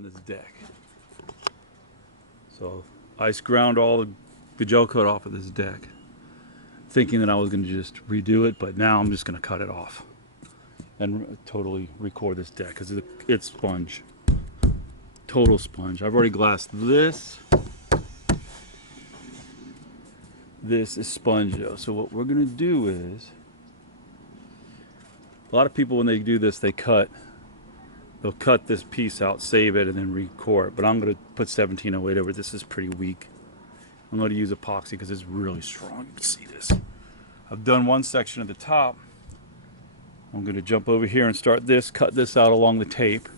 on this deck. So ice ground all the gel coat off of this deck, thinking that I was going to just redo it, but now I'm just going to cut it off and totally recore this deck because it's sponge. Total sponge. I've already glassed this. This is sponge though. So what we're going to do is, a lot of people when they do this, they'll cut this piece out, save it, and then recore it. But I'm going to put 1708 over it. This is pretty weak. I'm going to use epoxy because it's really strong. You can see this. I've done one section at the top. I'm going to jump over here and start this, cut this out along the tape.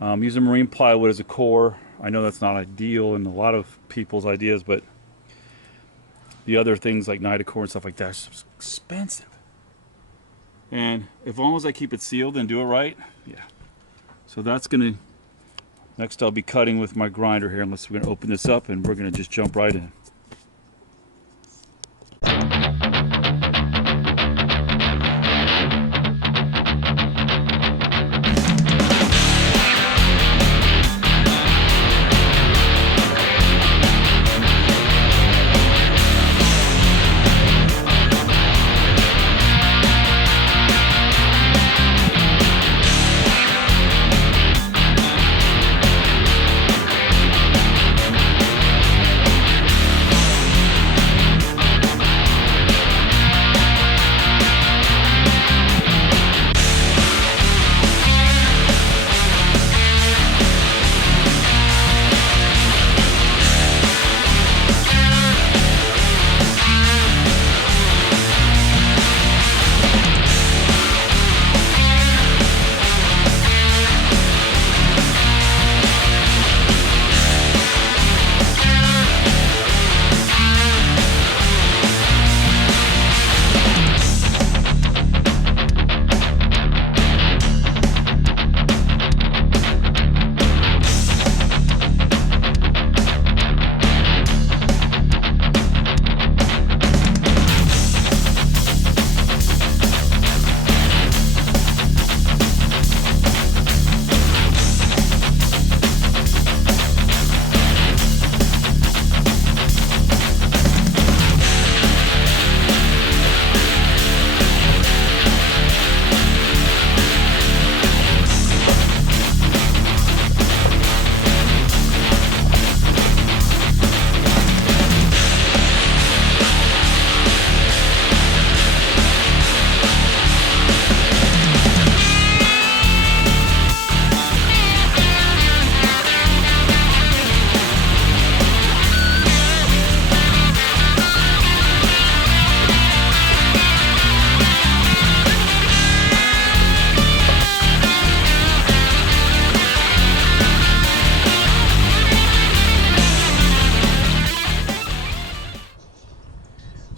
Using marine plywood as a core. I know that's not ideal in a lot of people's ideas, but the other things like Nitacore and stuff like that are expensive. And as long as I keep it sealed and do it right, yeah. So that's gonna, next I'll be cutting with my grinder here, unless we're gonna open this up and we're gonna just jump right in.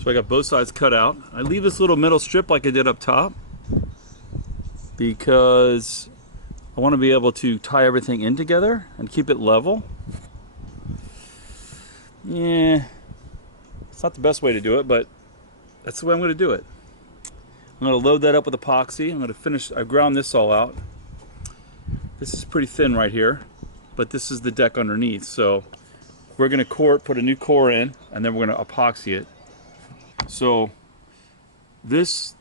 So I got both sides cut out. I leave this little middle strip like I did up top because I want to be able to tie everything in together and keep it level. Yeah, it's not the best way to do it, but that's the way I'm going to do it. I'm going to load that up with epoxy. I'm going to finish, I ground this all out. This is pretty thin right here, but this is the deck underneath. So we're going to core it, put a new core in, and then we're going to epoxy it. So this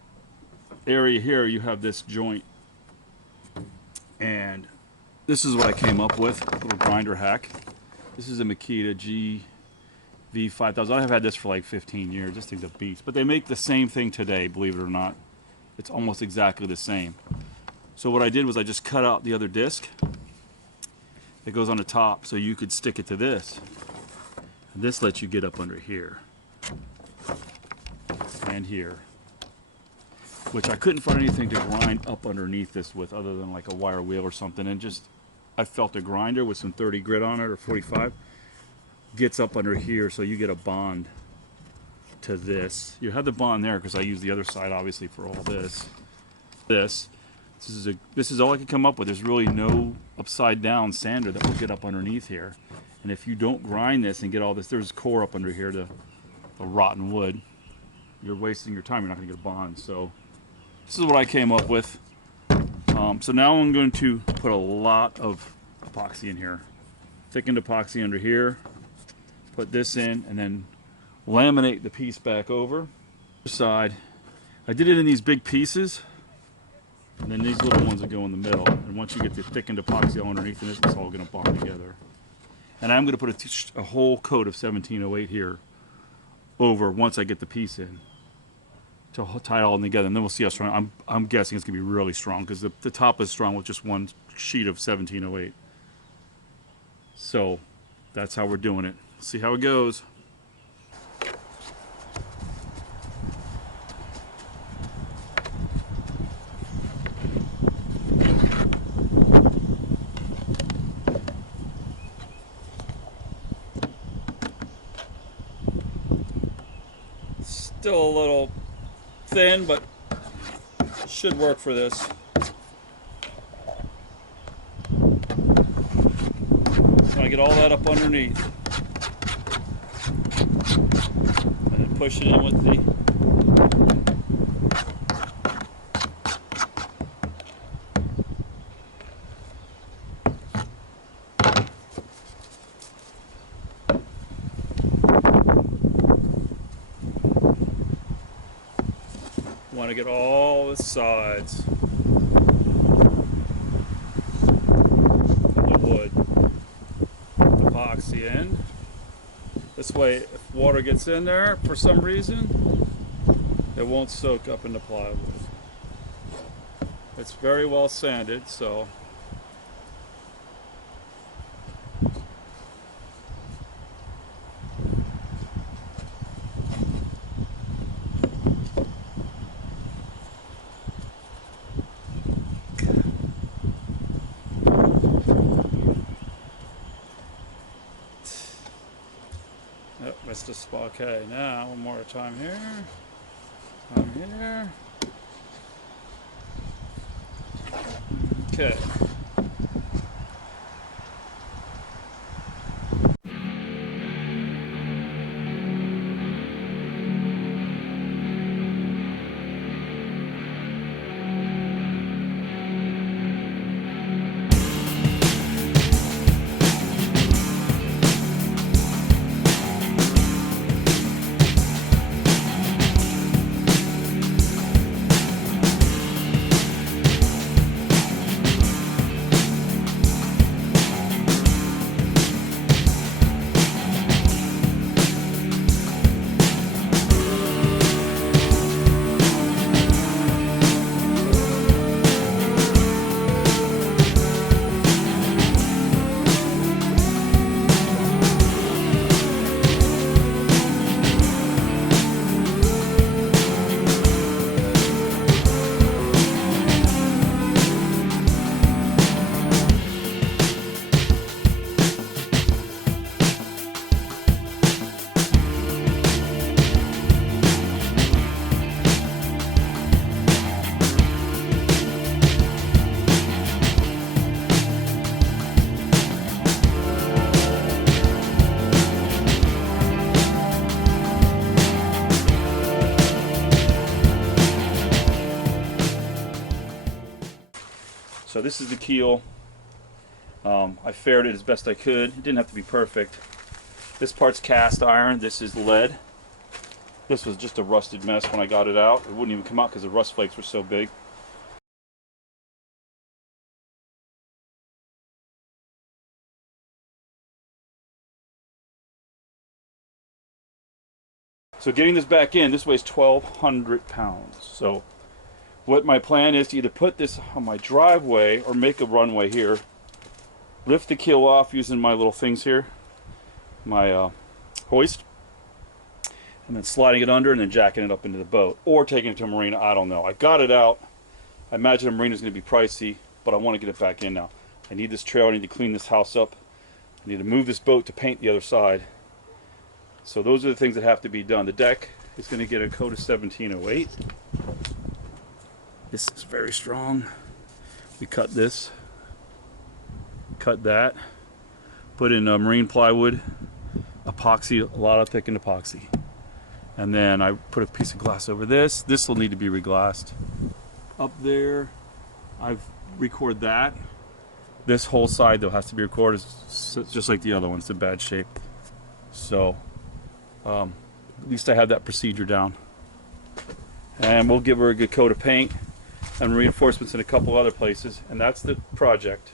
area here, you have this joint, and this is what I came up with, a little grinder hack. This is a Makita GV5000. I have had this for like 15 years. This thing's a beast. But they make the same thing today, believe it or not. It's almost exactly the same. So what I did was I just cut out the other disc. It goes on the top, so you could stick it to this. And this lets you get up under here. And here. Which I couldn't find anything to grind up underneath this with other than like a wire wheel or something. And just, I felt a grinder with some 30 grit on it or 45. Gets up under here, so you get a bond to this. You have the bond there because I use the other side obviously for all this. This is all I could come up with. There's really no upside down sander that will get up underneath here. And if you don't grind this and get all this, there's core up under here, the rotten wood. You're wasting your time. You're not going to get a bond. So this is what I came up with. So now I'm going to put a lot of epoxy in here. Thickened epoxy under here. Put this in and then laminate the piece back over. Side. I did it in these big pieces. And then these little ones will go in the middle. And once you get the thickened epoxy underneath, and it's all going to bond together. And I'm going to put a whole coat of 1708 here over once I get the piece in to tie it all together. And then we'll see how strong. I'm guessing it's going to be really strong because the top is strong with just one sheet of 1708. So that's how we're doing it. See how it goes. Still a little thin, but should work for this. So I get all that up underneath. And then push it in with the want to get all the sides of the wood epoxy in. This way, if water gets in there for some reason, it won't soak up into plywood. It's very well sanded, so missed a spot. Okay, now one more time here. Time here. Okay. So this is the keel. I faired it as best I could. It didn't have to be perfect. This part's cast iron. This is lead. This was just a rusted mess when I got it out. It wouldn't even come out because the rust flakes were so big. So getting this back in, this weighs 1,200 pounds. So what my plan is to either put this on my driveway or make a runway here, lift the keel off using my little things here, my hoist, and then sliding it under and then jacking it up into the boat, or taking it to a marina. I don't know. I got it out. I imagine a marina is going to be pricey, but I want to get it back in now. I need this trail. I need to clean this house up. I need to move this boat to paint the other side. So those are the things that have to be done. The deck is going to get a coat of 1708. This is very strong. We cut this, cut that, put in marine plywood, epoxy, a lot of thickened epoxy. And then I put a piece of glass over this. This will need to be reglassed. Up there, I've Recored that. This whole side though has to be recorded, just like the other one's in bad shape. So at least I have that procedure down. And we'll give her a good coat of paint and reinforcements in a couple other places, and that's the project.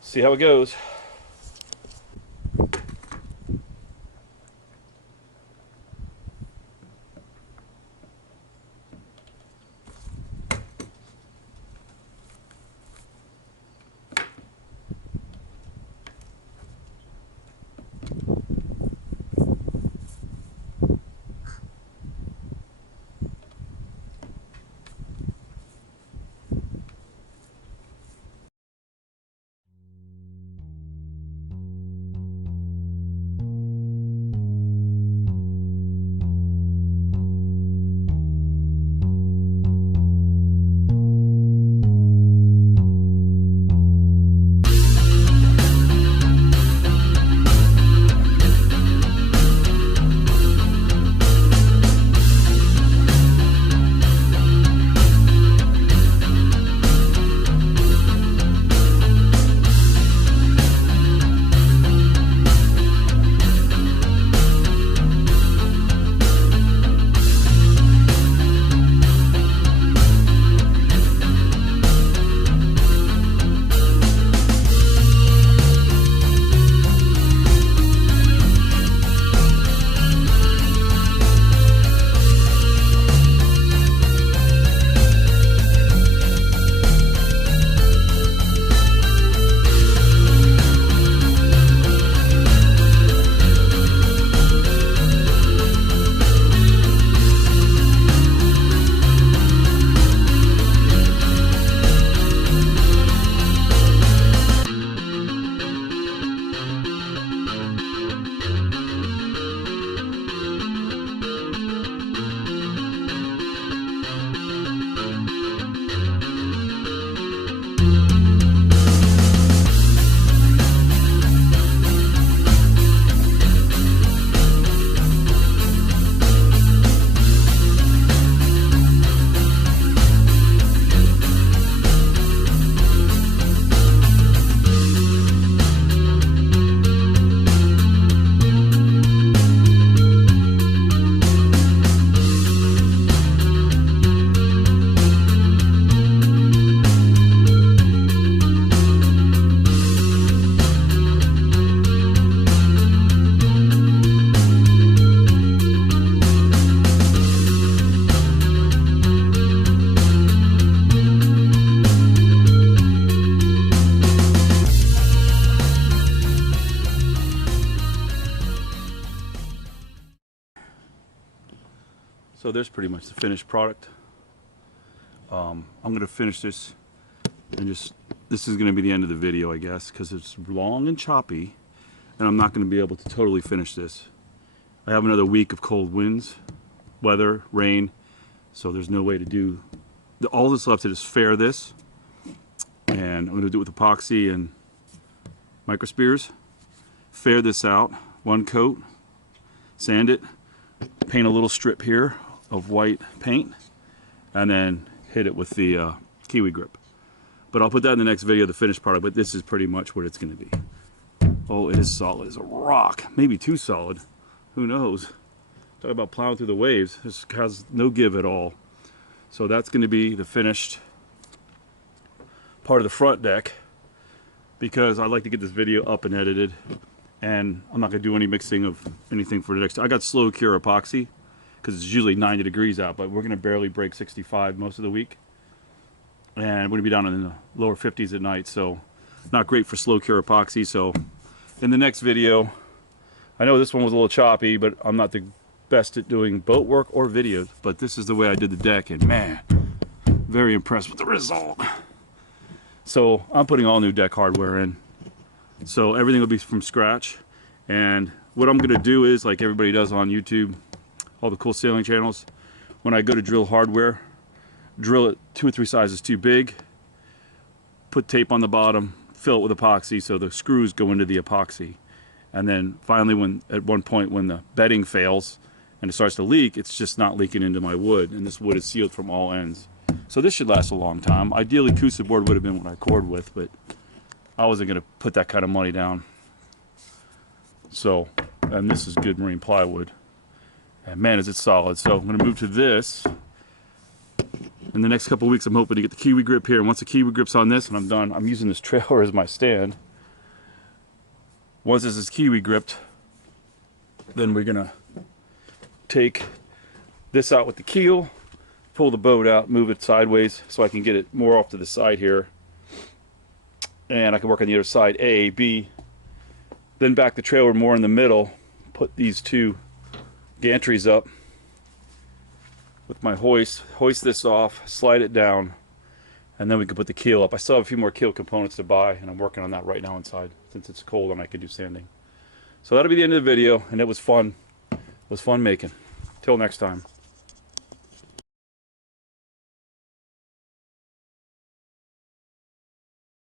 See how it goes. So there's pretty much the finished product. I'm going to finish this and this is going to be the end of the video, I guess, because it's long and choppy and I'm not going to be able to totally finish this. I have another week of cold winds, weather, rain, so there's no way to do all that's left to just fair this, and I'm going to do it with epoxy and microspears. Fair this out, one coat, sand it, paint a little strip here of white paint, and then hit it with the Kiwi grip. But I'll put that in the next video, the finished product, but this is pretty much what it's going to be. Oh, it is solid as a rock. Maybe too solid. Who knows? Talk about plowing through the waves. This has no give at all. So that's going to be the finished part of the front deck, because I like to get this video up and edited, and I'm not going to do any mixing of anything for the next. I got slow cure epoxy because it's usually 90 degrees out, but we're going to barely break 65 most of the week, and we're going to be down in the lower 50s at night, so not great for slow cure epoxy. So in the next video, I know this one was a little choppy, but I'm not the best at doing boat work or videos, but this is the way I did the deck, and man, very impressed with the result. So I'm putting all new deck hardware in, so everything will be from scratch. And what I'm going to do is, like everybody does on YouTube, all the cool sailing channels, when I go to drill hardware, drill it 2 or 3 sizes too big, put tape on the bottom, fill it with epoxy so the screws go into the epoxy, and then finally, at one point when the bedding fails and it starts to leak, it's just not leaking into my wood, and this wood is sealed from all ends. So this should last a long time. Ideally, Kusa board would have been what I cored with, but I wasn't going to put that kind of money down. So, and this is good marine plywood. And man, is it solid. So I'm going to move to this. In the next couple of weeks, I'm hoping to get the Kiwi grip here. And once the Kiwi grip's on this and I'm done, I'm using this trailer as my stand. Once this is Kiwi gripped, then we're going to take this out with the keel, pull the boat out, move it sideways so I can get it more off to the side here. And I can work on the other side, A, B. Then back the trailer more in the middle, put these two gantries up with my hoist this off, slide it down, and then we can put the keel up. I still have a few more keel components to buy, and I'm working on that right now inside since it's cold and I can do sanding. So that'll be the end of the video, and it was fun. It was fun making. Till next time.